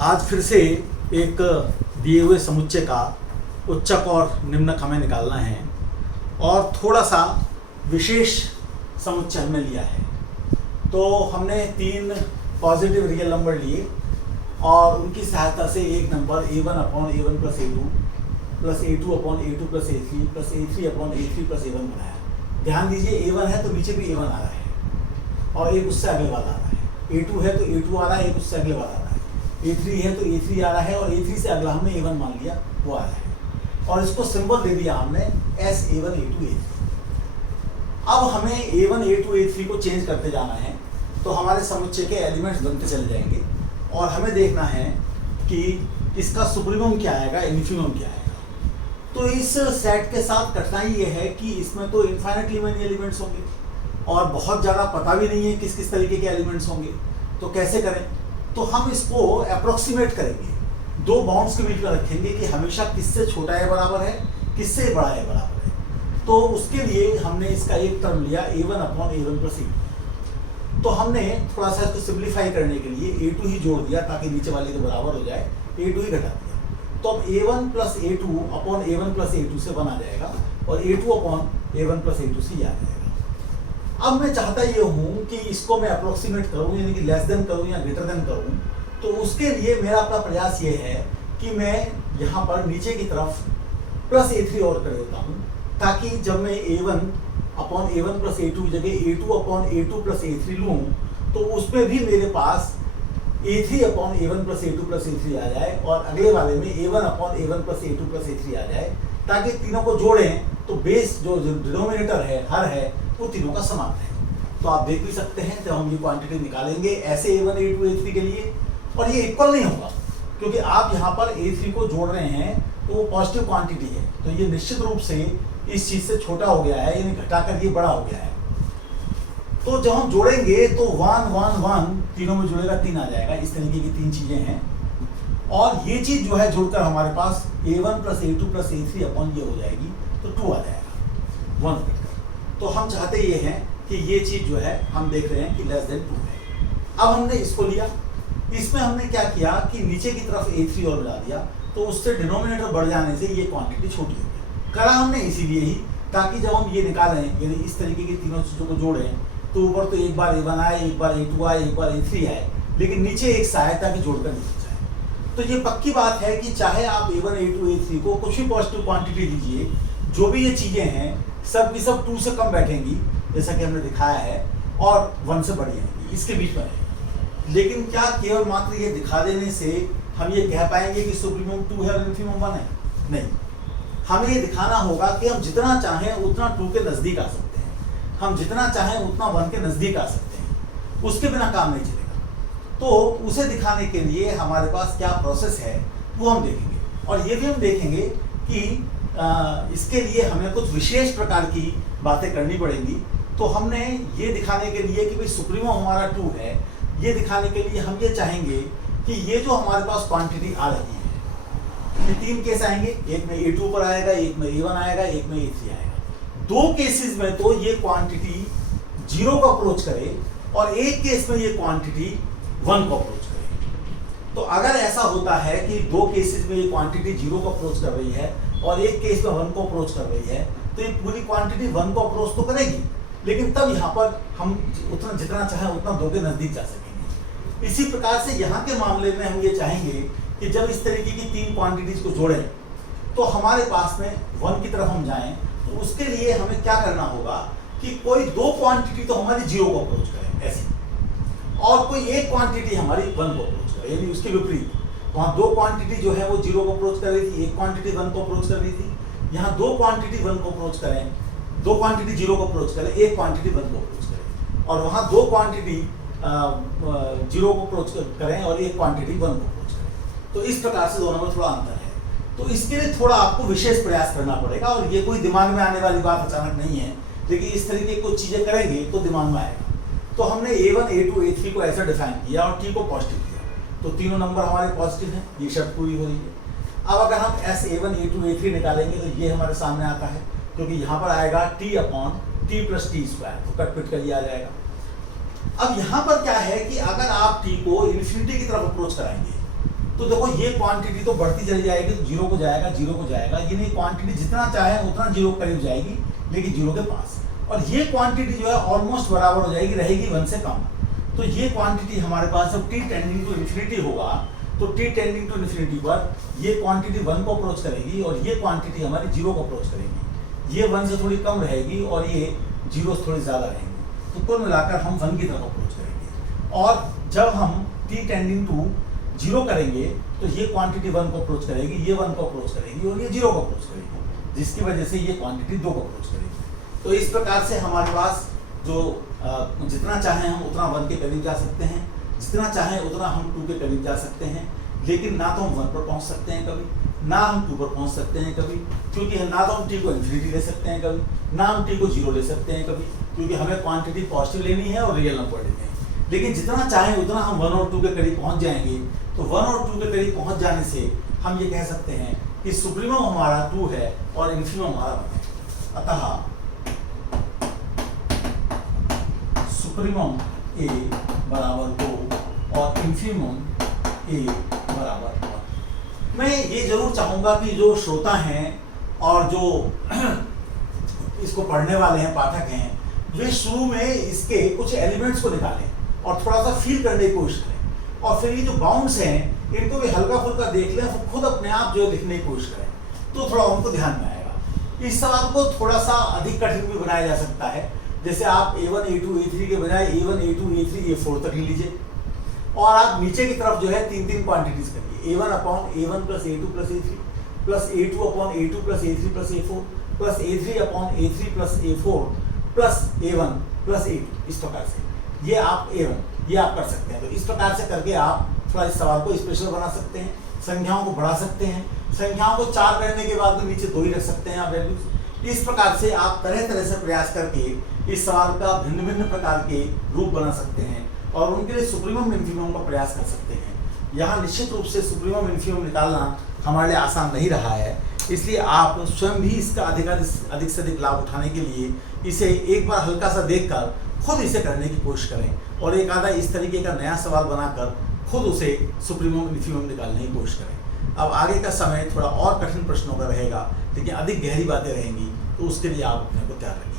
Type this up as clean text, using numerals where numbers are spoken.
आज फिर से एक दिए हुए समुच्चय का उच्चक और निम्नक हमें निकालना है और थोड़ा सा विशेष समुच्चय हमने लिया है। तो हमने 3 पॉजिटिव रियल नंबर लिए और उनकी सहायता से एक number a1 upon a1 plus a2 plus a2 upon a2 plus a3 plus a3 upon a3 plus a1 बनाया। ध्यान दीजिए a1 है तो नीचे भी a1 आ रहा है और एक उससे अगले वाला आ रहा है, a2 है तो a2 आ रहा है, एक उससे अगले वाला आ रहा है, a3 है तो a3 आ रहा है और a3 से अगला हमने a1 मान लिया वो आ रहा है और इसको सिंबल दे दिया हमने s a1 a2 a3। अब हमें a1 a2 a3 को चेंज करते जाना है तो हमारे समुच्चय के एलिमेंट्स बनते चले जाएंगे और हमें देखना है कि इसका सुप्रीमम क्या आएगा, इन्फिमम क्या आएगा। तो इस सेट के साथ कठिनाई ये है कि इसमें तो इनफाइनेटली मेनी एलिमेंट्स होंगे और बहुत ज़्यादा पता भी नहीं है किस किस तरीके के एलिमेंट्स होंगे। तो कैसे करें? तो हम इसको अप्रोक्सीमेट करेंगे, 2 बाउंड्स के बीच में रखेंगे कि हमेशा किससे छोटा है बराबर है, किससे बड़ा है बराबर है। तो उसके लिए हमने इसका एक टर्म लिया a1 upon a1 plus a2। तो हमने थोड़ा सा इसको सिंप्लीफाई करने के लिए a2 ही जोड़ दिया ताकि नीचे वाले के बराबर हो जाए, a2 ही घटा दिया। तो अब a1 plus a2 upon a1 plus a2 से 1 आ जाएगा और a2 upon a1 plus a2 से आ जाएगा। अब मैं चाहता ये हूँ कि इसको मैं अप्रोक्सीमेट करूँ, यानी कि लेस देन करूँ या ग्रेटर देन करूँ। तो उसके लिए मेरा अपना प्रयास ये है कि मैं यहाँ पर नीचे की तरफ प्लस a3 और कर देता हूँ ताकि जब मैं a1 upon a1 plus a2 की जगह a2 upon a2 plus a3 लूँ तो उसमें भी मेरे पास a3 upon a1 plus a2 plus a3 आ जाए और अगले वाले में a1 upon a1 plus a2 plus a3 आ जाए ताकि तीनों को जोड़ें तो बेस जो डिनोमिनेटर है, हर है, वो तीनों का समान है। तो आप देख भी सकते हैं जब हम ये क्वांटिटी निकालेंगे ऐसे a1 a2 a3 के लिए, और ये इक्वल नहीं होगा क्योंकि आप यहाँ पर a3 को जोड़ रहे हैं तो वो पॉजिटिव क्वांटिटी है, तो ये निश्चित रूप से इस चीज से छोटा हो गया है, यानी घटाकर ये बड़ा हो गया है। तो जब हम जोड़ेंगे तो 1 1 1 तीनों में जुड़ेगा 3 आ जाएगा। इस तरीके की 3 चीजें हैं और ये चीज जो है जुड़कर हमारे पास a1 plus a2 plus a3 upon ये हो जाएगी तो 2 आ जाएगा 1 कटकर। तो हम चाहते ये हैं कि ये चीज जो है हम देख रहे हैं कि लेस देन 2 है। अब हमने इसको लिया, इसमें हमने क्या किया कि नीचे की तरफ a3 और मिला दिया तो उससे डिनोमिनेटर बढ़ जाने से ये क्वांटिटी छोटी हो गई। करा हमने इसीलिए ही ताकि जब हम ये निकालें, यानी इस तरीके की तीनों चीजों को जोड़ें तो ऊपर तो एक बार a1 आए, एक बार a2 आए, एक बार a3 आए, लेकिन नीचे एक सहायता की जोड़कर निकल जाए। तो ये पक्की बात है कि चाहे आप a1 a2 a3 को कुछ भी पॉजिटिव क्वांटिटी दीजिए, जो भी ये चीजें हैं सब की सब 2 से कम बैठेंगी जैसा कि हमने दिखाया है और 1 से बढ़ी आएंगी, इसके बीच में रहेंगी। लेकिन क्या केवल मात्र ये दिखा देने से हम ये कह पाएंगे कि सुप्रीमम 2 है और इन्फिमम 1 है? नहीं, हमें ये दिखाना होगा कि हम जितना चाहें उतना 2 के नजदीक आ सकते हैं, हम जितना चाहें उतना 1 के नजदीक आ सकते हैं, उसके बिना काम नहीं चलेगा। तो उसे दिखाने के लिए हमारे पास क्या प्रोसेस है वो हम देखेंगे और ये भी हम देखेंगे कि इसके लिए हमें कुछ विशेष प्रकार की बातें करनी पड़ेंगी। तो हमने ये दिखाने के लिए कि भाई सुप्रीमम हमारा 2 है, ये दिखाने के लिए हम ये चाहेंगे कि ये जो हमारे पास क्वांटिटी आ रही है, ये 3 केस आएंगे, एक में a2 पर आएगा, एक में a1 आएगा, एक में a3 आएगा। 2 केसेस में तो ये क्वांटिटी 0 को अप्रोच करे और एक केस में ये क्वांटिटी 1 को अप्रोच करे। तो अगर ऐसा होता है कि 2 केसेस में ये क्वांटिटी 0 को अप्रोच कर रही है और एक केस में 1 को अप्रोच कर रही है तो ये पूरी क्वांटिटी 1 को अप्रोच तो करेगी, लेकिन तब यहाँ पर हम उतना जितना चाहें उतना 2 के नजदीक जा सकेंगे। इसी प्रकार से यहाँ के मामले में हम ये चाहेंगे कि जब इस तरीके की 3 क्वांटिटीज को जोड़ें तो हमारे पास में 1 की तरफ हम जाएं, तो उसके लिए हमें क्या करना होगा कि कोई 2 क्वांटिटी तो हमारी 0 को अप्रोच करें ऐसे, और कोई एक क्वांटिटी हमारी 1 को अप्रोच करे, यानी उसके विपरीत। वहाँ 2 क्वांटिटी जो है वो 0 को अप्रोच कर रही थी, एक क्वांटिटी 1 को अप्रोच कर रही थी। यहाँ 2 क्वांटिटी 1 को अप्रोच करें, 2 क्वांटिटी 0 को अप्रोच करें, एक क्वांटिटी 1 को अप्रोच करें, और वहाँ 2 क्वांटिटी 0 को अप्रोच करें और एक क्वांटिटी 1 को अप्रोच करें। तो इस प्रकार से दोनों में थोड़ा अंतर है। तो इसके लिए थोड़ा आपको विशेष प्रयास करना पड़ेगा और ये कोई दिमाग में आने वाली बात अचानक नहीं है, लेकिन इस तरीके की कुछ चीजें करेंगे तो दिमाग में आएगा। तो हमने a1 a2 a3 को ऐसा डिफाइन किया और t को पॉजिटिव किया, तो तीनों नंबर हमारे पॉजिटिव हैं, ये शर्त पूरी हो रही है। अब अगर हम s a1 a2 a3 निकालेंगे तो ये हमारे सामने आता है, क्योंकि यहाँ पर आएगा t upon t plus T square, तो कट पिट कर ये आ जाएगा। अब यहाँ पर क्या है कि अगर आप t को इन्फिनिटी की तरफ अप्रोच कराएंगे तो देखो ये क्वांटिटी तो बढ़ती चली जाएगी, तो जीरो को जाएगा, जीरो को जाएगा, ये नहीं क्वांटिटी जितना चाहे उतना जीरो के करीब जाएगी, लेकिन जीरो के पास। और ये क्वांटिटी जो है ऑलमोस्ट बराबर हो जाएगी, रहेगी 1 से कम। तो ये क्वांटिटी हमारे पास जब t टेंडिंग टू इन्फिनिटी होगा, तो t टेंडिंग टू इन्फिनिटी पर ये क्वांटिटी 1 को अप्रोच करेगी और ये क्वांटिटी हमारी 0 को अप्रोच करेगी। ये 1 से थोड़ी कम रहेगी और ये 0 से थोड़ी ज़्यादा रहेंगी। तो कुल मिलाकर हम 1 की तरफ अप्रोच करेंगे। और जब हम t टेंडिंग टू 0 करेंगे तो ये क्वांटिटी 1 को अप्रोच करेगी, ये 1 को अप्रोच करेगी और ये 0 को अप्रोच करेगी, जिसकी वजह से ये क्वांटिटी 2 को अप्रोच करेगी। तो इस प्रकार से हमारे पास जो जितना चाहें हम उतना 1 के करीब जा सकते हैं, जितना चाहें उतना हम 2 के करीब जा सकते हैं, लेकिन ना तो हम 1 पर पहुंच सकते हैं कभी, ना हम 2 पर पहुंच सकते हैं कभी, क्योंकि ना तो हम t को इन्फिनिटी ले सकते हैं कभी, ना हम t को 0 ले सकते हैं कभी, क्योंकि हमें क्वांटिटी पॉजिटिव लेनी है और रियल नंबर लेने हैं। लेकिन जितना चाहें उतना हम 1 और 2 के करीब पहुंच जाएंगे। तो 1 और 2 के करीब पहुंच जाने से हम ये कह सकते हैं कि सुप्रीमम हमारा 2 है और इन्फिमम हमारा 1 है। अतः सुप्रीमम a बराबर 2 और इन्फिमम a बराबर 1। मैं ये जरूर चाहूँगा कि जो श्रोता हैं और जो इसको पढ़ने वाले हैं, पाठक हैं, वे शुरू में इसके कुछ एलिमेंट्स को निकालें और थोड़ा सा फील करने की कोशिश करें, और फिर ये जो बाउंड्स हैं इनको भी हल्का फुल्का देख लें, फिर खुद अपने आप जो लिखने की कोशिश करें, तो थोड़ा उनको ध्यान में आएगा। इस सवाल को थोड़ा सा अधिक कठिन भी बनाया जा सकता है, जैसे आप A1 A2 A3 के बजाय A1 A2 A3 A4 तक ले लीजिए, और आप नीचे की तरफ जो है 3 क्वांटिटीज करिए, A1 upon A1 plus A2 plus A3 plus A2 upon A2 plus A3 plus A4 plus A3 upon A3 plus A4 plus A1 plus A2। इस प्रकार से ये आप A1 ये आप कर सकते हैं। तो इस प्रकार से करके आप थोड़ा इस सवाल को स्पेशल बना सकते हैं, संख्याओं को बढ़ा सकते हैं, संख्याओं को 4 करने के बाद में नीचे 2 ही रख सकते हैं आप वैल्यूज। इस प्रकार से आप तरह तरह से प्रयास करके इस सवाल का भिन्न भिन्न प्रकार के रूप बना सकते हैं और उनके लिए सुप्रीमम इन्फिमम का प्रयास कर सकते हैं। यहाँ निश्चित रूप से सुप्रीमम इन्फिमम निकालना हमारे लिए आसान नहीं रहा है, इसलिए आप स्वयं भी इसका अधिक से अधिक लाभ उठाने के लिए इसे एक बार हल्का सा देखकर खुद इसे करने की कोशिश करें और एक आधा इस तरीके का नया सवाल बनाकर खुद उसे सुप्रीमम इन्फिमम निकालने की कोशिश करें। अब आगे का समय थोड़ा और कठिन प्रश्नों का रहेगा, लेकिन अधिक गहरी बातें रहेंगी, तो उसके लिए आप अपने को तैयार रखिए।